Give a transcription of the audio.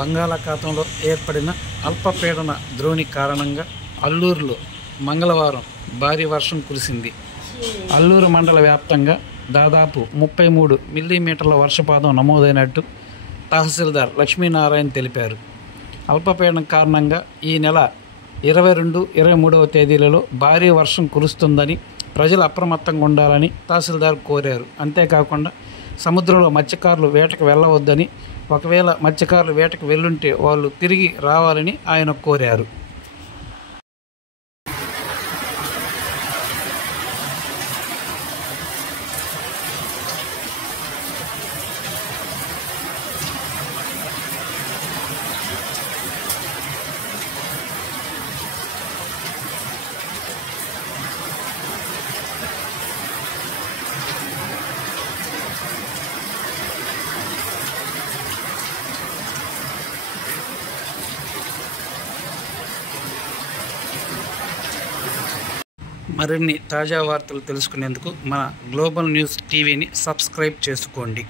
బంగాళాఖాతంలో ఏర్పడిన అల్పపీడన ద్రోణి కారణంగా అల్లూరులో మంగళవారం భారీ వర్షం కురిసింది. అల్లూరు మండల వ్యాప్తంగా దాదాపు 33 మిల్లీమీటర్ల వర్షపాతం నమోదైనట్టు తహసీల్దార్ లక్ష్మీనారాయణ తెలిపారు. అల్పపీడనం కారణంగా ఈ నెల 22, 23వ తేదీలలో భారీ వర్షం కురుస్తుందని ప్రజలు అప్రమత్తంగా ఉండాలని తహసీల్దార్ కోరారు. అంతేకాకుండా సముద్రంలో మత్స్యకారులు వేటకు వెళ్ళవద్దని, ఒకవేళ మత్స్యకారులు వేటకు వెళ్ళుంటే వాళ్ళు తిరిగి రావాలని ఆయన కోరారు. మరిన్ని తాజా వార్తలు తెలుసుకునేందుకు మన గ్లోబల్ న్యూస్ టీవీని సబ్స్క్రైబ్ చేసుకోండి.